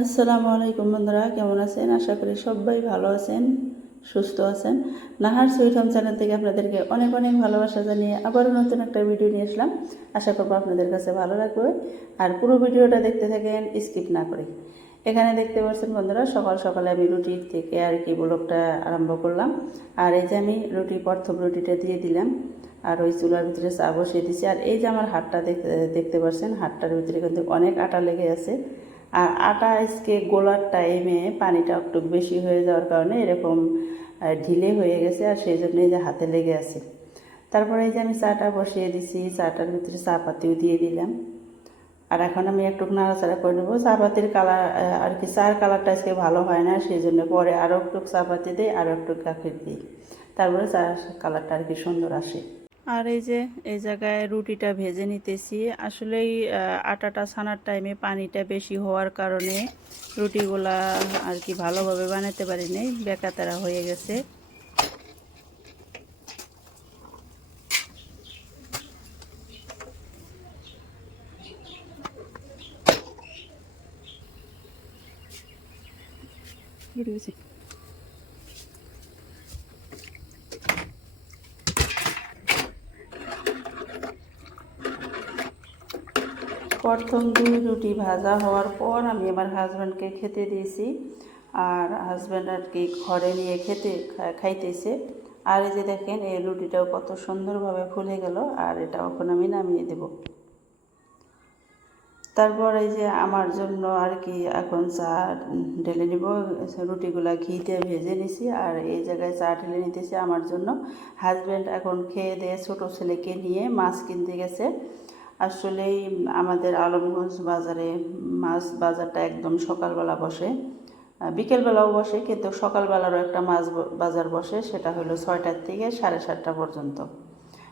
আসসালামু আলাইকুম বন্ধুরা, কেমন আছেন? আশা করি সবাই ভালো আছেন, সুস্থ আছেন। নাহার সুইট হোম চ্যানেল থেকে আপনাদেরকে অনেক অনেক ভালোবাসা জানিয়ে আবারও নতুন একটা ভিডিও নিয়ে আসলাম। আশা করবো আপনাদের কাছে ভালো লাগবে আর পুরো ভিডিওটা দেখতে থাকেন, স্কিপ না করে। এখানে দেখতে পাচ্ছেন বন্ধুরা, সকাল সকালে আমি রুটি থেকে আর কি ব্লগটা আরম্ভ করলাম। আর এই যে আমি প্রথম রুটিটা দিয়ে দিলাম, আর ওই চুলার ভিতরে চা বসিয়ে দিচ্ছি। আর এই যে আমার হাতটা দেখতে পাচ্ছেন, হাতটার ভিতরে কিন্তু অনেক আটা লেগে আছে। আর আটা আজকে গোলার টাইমে পানিটা একটু বেশি হয়ে যাওয়ার কারণে এরকম ঢিলে হয়ে গেছে, আর সেই জন্য এই যে হাতে লেগে আছে। তারপরে এই যে আমি চাটা বসিয়ে দিছি, চাটার ভিতরে চা পাতিও দিয়ে দিলাম। আর এখন আমি একটু নাড়াচাড়া করে নেবো। চা পাতির কালার আর কি, চার কালারটা আজকে ভালো হয় না, সেই জন্য পরে আরও একটু চা পাতি দিই, আরও একটু গাখির দিই, তারপরে চার কালারটা আর কি সুন্দর আসে। আর এই যে এই জায়গায় রুটিটা ভেজে নিতেছি। আসলেই আটাটা ছানার টাইমে পানিটা বেশি হওয়ার কারণে রুটিগুলা আর কি ভালোভাবে বানাতে পারিনি, বেকাতারা হয়ে গেছে। প্রথম 2 রুটি ভাজা হওয়ার পর আমি আমার হাজব্যান্ডকে খেতে দিয়েছি, আর হাজব্যান্ড আর কি ঘরে নিয়ে খাইতেছে। আর এই যে দেখেন, এই রুটিটাও কত সুন্দরভাবে ফুলে গেল, আর এটা এখন আমি নামিয়ে দেব। তারপর এই যে আমার জন্য আর কি এখন চা ঢেলে নিব। রুটিগুলা ঘিতে ভেজে নিছি, আর এই জায়গায় চা ঢেলে নিতেছি আমার জন্য। হাজব্যান্ড এখন খেয়ে দিয়ে ছোটো ছেলেকে নিয়ে মাছ কিনতে গেছে। আসলেই আমাদের আলমগঞ্জ বাজারে মাছ বাজারটা একদম সকালবেলা বসে, বিকেলবেলাও বসে, কিন্তু সকালবেলারও একটা মাছ বাজার বসে, সেটা হলো 6টার থেকে 7:30 পর্যন্ত।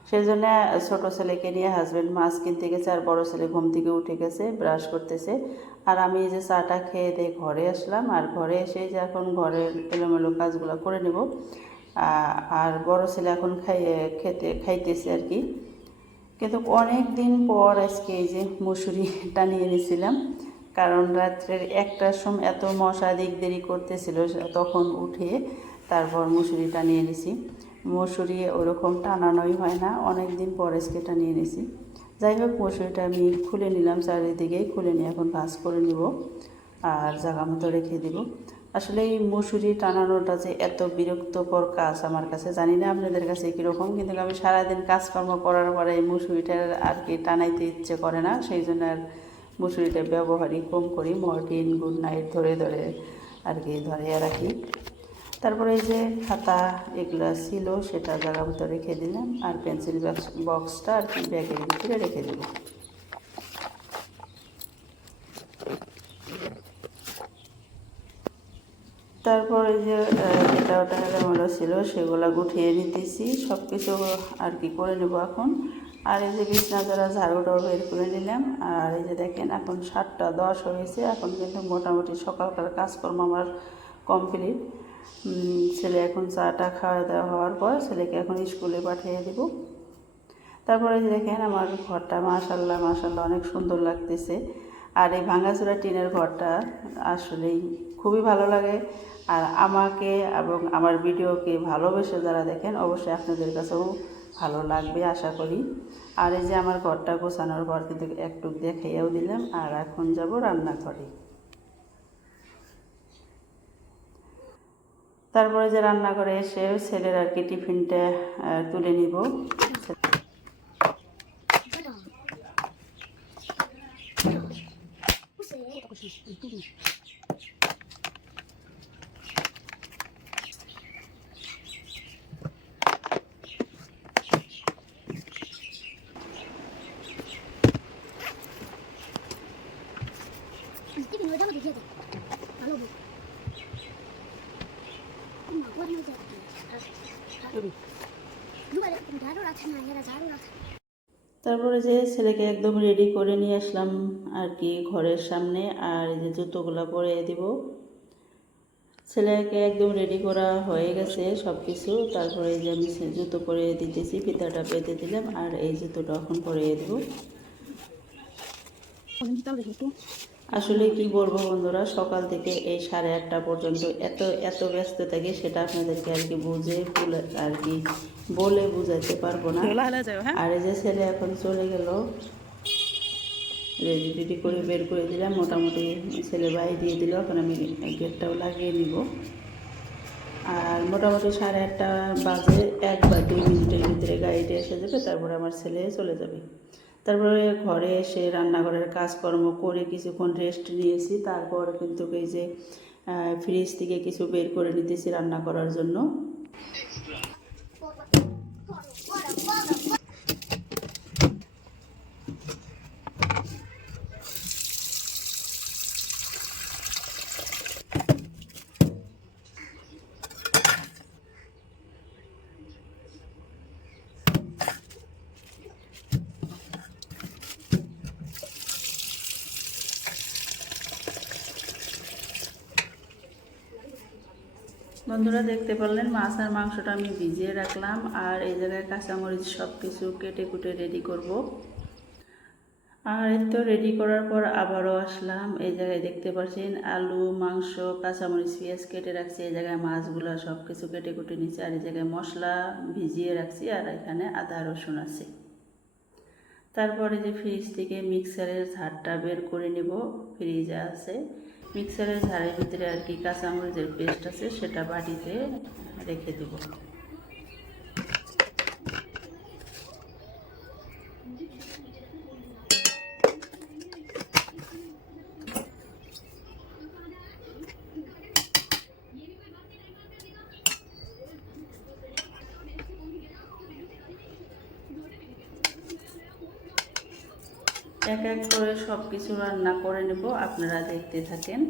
সেই জন্য ছোটো ছেলেকে নিয়ে হাজব্যান্ড মাছ কিনতে গেছে, আর বড় ছেলে ঘুম থেকে উঠে গেছে, ব্রাশ করতেছে। আর আমি এই যে চাটা খেয়ে দিয়ে ঘরে আসলাম, আর ঘরে এসে যে এখন ঘরের এলোমেলো কাজগুলো করে নেব। আর বড় ছেলে এখন খাইতেছে আর কি। কিন্তু অনেক দিন পর আজকে এই যে মুসুরিটা নিয়ে নিয়েছিলাম, কারণ রাত্রের 1টার সময় এত মশা দেরি করতেছিল, তখন উঠে তারপর মুসুরিটা নিয়ে নিছি। মুসুরি ওরকম টানানোই হয় না, অনেক দিন পর আজকে এটা নিয়ে নিছি। যাই হোক, মুসুরিটা আমি খুলে নিলাম, চারিদিকেই খুলে নিয়ে এখন ভাজ করে নিব, আর জায়গা মতো রেখে দিব। আসলে এই মুসুরি টানানোটা যে এত বিরক্তকর কাজ আমার কাছে, জানি না আপনাদের কাছে কীরকম, কিন্তু আমি সারাদিন কাজকর্ম করার পরে এই মুসুরিটা আর কি টানাইতে ইচ্ছে করে না, সেই জন্য আর মুসুরিটা ব্যবহারই কম করি। মর্টিন, গুড নাইট ধরে ধরে আর কি ধরিয়ে রাখি। তারপরে এই যে খাতা এগুলো ছিল, সেটা জায়গা মতো রেখে দিলাম, আর পেন্সিল বক্সটা আর কি ব্যাগের ভিতরে রেখে দেব। তারপর এই যে এটা ওটা এলোমেলো ছিল, সেগুলো গুছিয়ে নিতেছি, সব কিছু আর কি করে নেব এখন। আর এই যে বিছনা জোড়া ঝাড়ুটাও বের করে নিলাম। আর এই যে দেখেন, এখন 7:10 হয়েছে, এখন কিন্তু মোটামুটি সকালকার কাজকর্ম আমার কমপ্লিট। ছেলে এখন চাটা খাওয়া দাওয়া হওয়ার পর ছেলেকে এখন স্কুলে পাঠিয়ে দেব। তারপরে দেখেন আমার ঘরটা মাশাল্লাহ মাশাল্লাহ অনেক সুন্দর লাগতেছে। আর এই ভাঙাচোরা টিনের ঘরটা আসলেই খুবই ভালো লাগে। আর আমাকে এবং আমার ভিডিওকে ভালোবেসে যারা দেখেন, অবশ্যই আপনাদের কাছেও ভালো লাগবে আশা করি। আর এই যে আমার ঘরটা গোছানোর পর কিন্তু একটু দেখাইয়াও দিলাম। আর এখন যাব রান্নাঘরে। তারপরে যে রান্নাঘরে এসে ছেলের আর কি টিফিনটা তুলে নিব। তারপরে যে ছেলেকে একদম রেডি করে নিয়ে আসলাম আর কি ঘরের সামনে, আর এই যে জুতোগুলো পরিয়ে দিব। ছেলেকে একদম রেডি করা হয়ে গেছে সব কিছু। তারপরে এই যে আমি জুতো পরিয়ে দিতেছি, ফিতাটা বেঁধে দিলাম, আর এই জুতোটা এখন পরিয়ে দেব। আসলে কি বলবো বন্ধুরা, সকাল থেকে এই 8:30 পর্যন্ত এত এত ব্যস্ত থাকি, সেটা আপনাদেরকে আর কি বলে বুঝাইতে পারবো না। আর এই যে ছেলে এখন চলে গেল, রেডি রেডি করে বের করে দিলাম, মোটামুটি ছেলে বাড়ি দিয়ে দিল। এখন আমি গেটটাও লাগিয়ে নিব। আর মোটামুটি 8:30 বাজে, 1 বা 2 মিনিটের ভিতরে গাড়িটা এসে যাবে, তারপরে আমার ছেলে চলে যাবে। তারপরে ঘরে এসে রান্নাঘরের কাজকর্ম করে কিছুক্ষণ রেস্ট নিয়েছি। তারপর কিন্তু এই যে ফ্রিজ থেকে কিছু বের করে নিতেছি রান্না করার জন্য। বন্ধুরা দেখতে পারলেন, মাছ আর মাংসটা আমি ভিজিয়ে রাখলাম। আর এই জায়গায় কাঁচামরিচ সব কিছু কেটে কুটে রেডি করব। আর এই তো রেডি করার পর আবারও আসলাম। এই জায়গায় দেখতে পাচ্ছেন আলু, মাংস, কাঁচামরিচ, পেঁয়াজ কেটে রাখছি। এই জায়গায় মাছগুলো সব কিছু কেটে কুটে নিচ্ছি। আর এই জায়গায় মশলা ভিজিয়ে রাখছি। আর এখানে আদা রসুন আছে। তারপরে যে ফ্রিজ থেকে মিক্সারের ঝাড়টা বের করে নেব। ফ্রিজে আছে মিক্সারের ঝাড়ের ভিতরে আর কি কাঁচামরিচের পেস্ট আছে, সেটা বাটিতে রেখে দেব। এক এক করে সব কিছু রান্না করে নেব, আপনারা দেখতে থাকেন।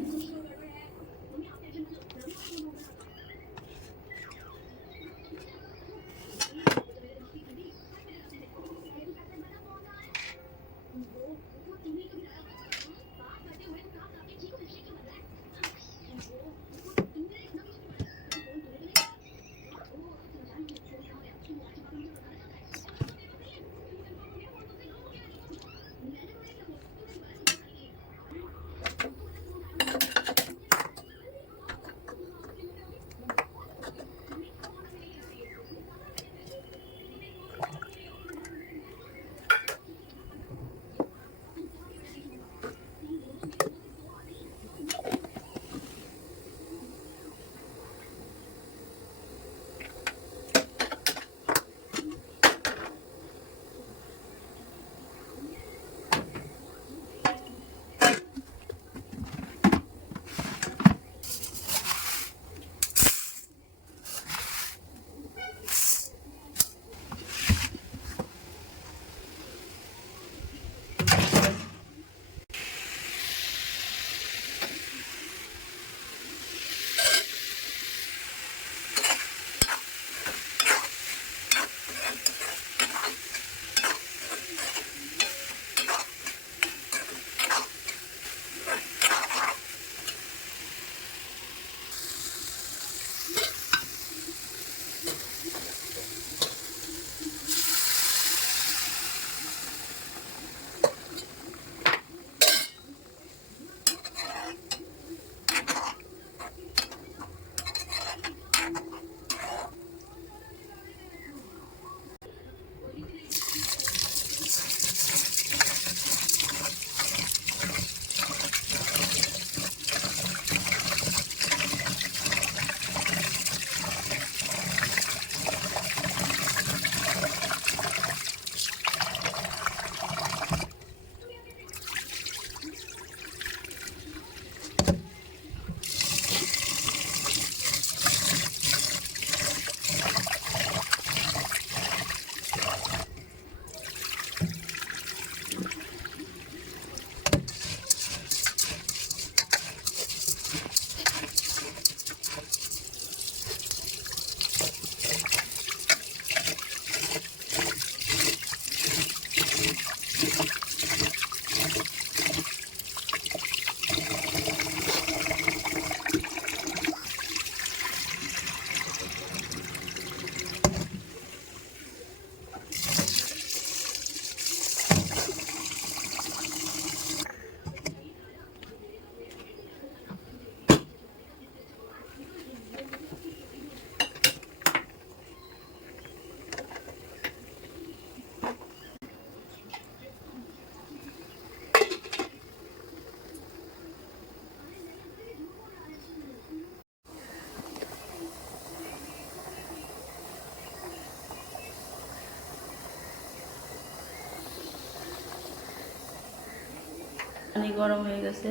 পানি গরম হয়ে গেছে,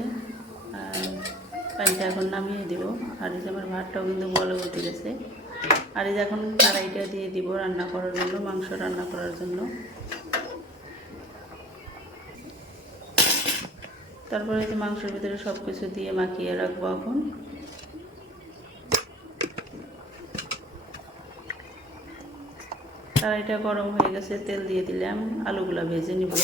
আর পানিটা এখন নামিয়ে দিব। আর এই যে আমার ভাতটাও কিন্তু বলে উঠে গেছে। আর এই যে এখন কড়াইটা দিয়ে দিব রান্না করার জন্য, মাংস রান্না করার জন্য। তারপরে এই যে মাংসের ভিতরে সব কিছু দিয়ে মাখিয়ে রাখবো এখন। কড়াইটা গরম হয়ে গেছে, তেল দিয়ে দিলাম, আলুগুলা ভেজে নিব।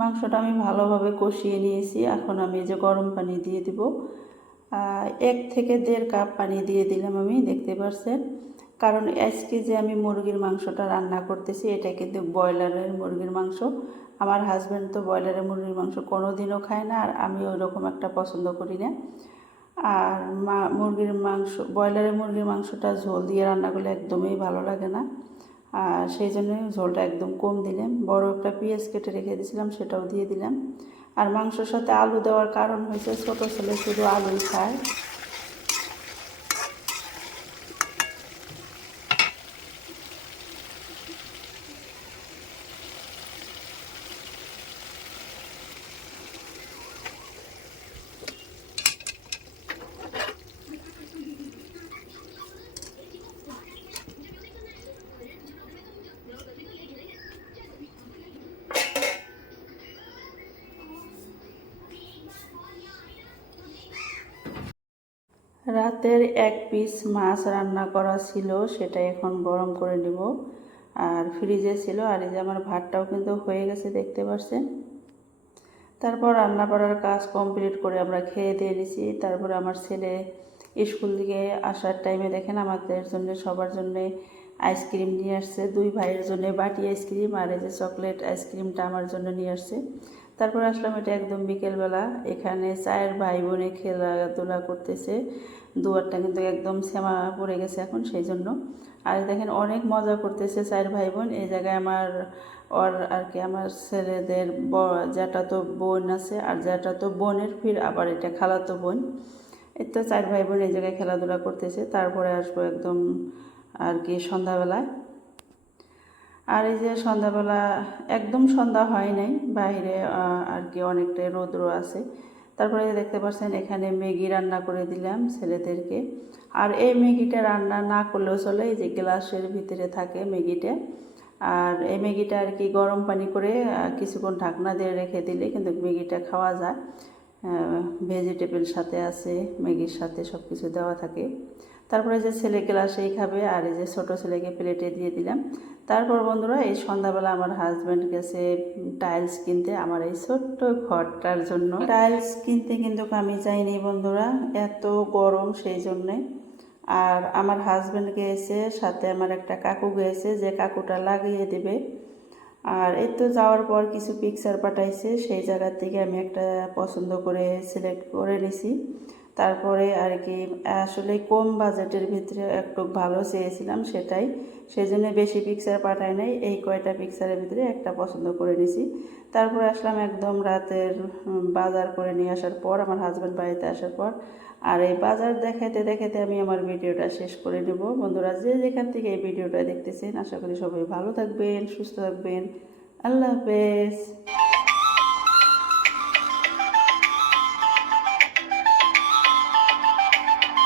মাংসটা আমি ভালোভাবে কষিয়ে নিয়েছি। এখন আমি যে গরম পানি দিয়ে দিব, 1 থেকে 1.5 কাপ পানি দিয়ে দিলাম আমি, দেখতে পাচ্ছেন। কারণ আজকে যে আমি মুরগির মাংসটা রান্না করতেছি, এটা কিন্তু ব্রয়লারের মুরগির মাংস। আমার হাজব্যান্ড তো ব্রয়লারের মুরগির মাংস কোনোদিনও খায় না, আর আমি ওই রকম একটা পছন্দ করি না। আর মুরগির মাংস, ব্রয়লারের মুরগির মাংসটা ঝোল দিয়ে রান্না করলে একদমই ভালো লাগে না। আর সেই জন্য ঝোলটা একদম কম দিলাম। বড় একটা পেঁয়াজ কেটে রেখে দিয়েছিলাম, সেটাও দিয়ে দিলাম। আর মাংসর সাথে আলু দেওয়ার কারণ হয়েছে ছোটো ছেলে শুধু আলুই খায়। রাতের 1 পিস মাছ রান্না করা ছিল, সেটা এখন গরম করে নিব। আর ফ্রিজে ছিল। আর এই যে আমার ভাতটাও কিন্তু হয়ে গেছে, দেখতে পাচ্ছেন। তারপর রান্না করার কাজ কমপ্লিট করে আমরা খেয়ে দিয়ে নিছি। তারপরে আমার ছেলে স্কুল থেকে আসার টাইমে দেখেন আমাদের জন্য, সবার জন্য আইসক্রিম নিয়ে আসছে। 2 ভাইয়ের জন্য বাটি আইসক্রিম, আর এই যে চকলেট আইসক্রিমটা আমার জন্য নিয়ে আসছে। তারপর আসলাম এটা একদম বিকেলবেলা। এখানে 4 ভাই বোনে খেলাধুলা করতেছে। দুয়ারটা কিন্তু একদম শ্যামা পড়ে গেছে এখন, সেই জন্য। আর দেখেন অনেক মজা করতেছে 4 ভাই বোন। এই জায়গায় আমার আর কি আমার ছেলেদের যেটা তো বোন আছে, আর যেটা তো বোনের ফির আবার এটা খালাতো বোন। এই তো 4 ভাই বোন এই জায়গায় খেলাধুলা করতেছে। তারপরে আসবো একদম আর কি সন্ধ্যাবেলায়। আর এই যে সন্ধ্যাবেলা একদম সন্ধ্যা হয় নাই, বাইরে আর কি অনেকটাই রৌদ্র আছে। তারপরে দেখতে পাচ্ছেন এখানে ম্যাগি রান্না করে দিলাম ছেলেদেরকে। আর এই ম্যাগিটা রান্না না করলেও চলে, এই যে গ্লাসের ভিতরে থাকে ম্যাগিটা। আর এই ম্যাগিটা আর কি গরম পানি করে কিছুক্ষণ ঢাকনা দিয়ে রেখে দিলে কিন্তু ম্যাগিটা খাওয়া যায়। ভেজিটেবল সাথে আছে, ম্যাগির সাথে সব কিছু দেওয়া থাকে। তারপরে যে ছেলে গ্লাসেই খাবে আর এই যে ছোটো ছেলেকে প্লেটে দিয়ে দিলাম। তারপর বন্ধুরা এই সন্ধ্যাবেলা আমার হাজব্যান্ড গেছে টাইলস কিনতে আমার এই ছোট্ট ঘরটার জন্য। টাইলস কিনতে কিন্তু আমি যাইনি বন্ধুরা, এত গরম সেই জন্যে। আর আমার হাজব্যান্ড গিয়েছে, সাথে আমার একটা কাকু গিয়েছে, যে কাকুটা লাগিয়ে দেবে। আর এই তো যাওয়ার পর কিছু পিকচার পাঠাইছে, সেই জায়গা থেকে আমি একটা পছন্দ করে সিলেক্ট করে নিছি। তারপরে আর কি আসলে কম বাজেটের ভিতরে একটু ভালো চেয়েছিলাম সেটাই, সেই জন্য বেশি পিকচার পাঠাই নাই, এই কয়টা পিকচারের ভিতরে একটা পছন্দ করে নিছি। তারপরে আসলাম একদম রাতের বাজার করে নিয়ে আসার পর, আমার হাজব্যান্ড বাড়িতে আসার পর। আর এই বাজার দেখাতে দেখাতে আমি আমার ভিডিওটা শেষ করে নেব। বন্ধুরা যে যেখান থেকে এই ভিডিওটা দেখতেছেন, আশা করি সবাই ভালো থাকবেন, সুস্থ থাকবেন। আল্লাহ হাফেজ।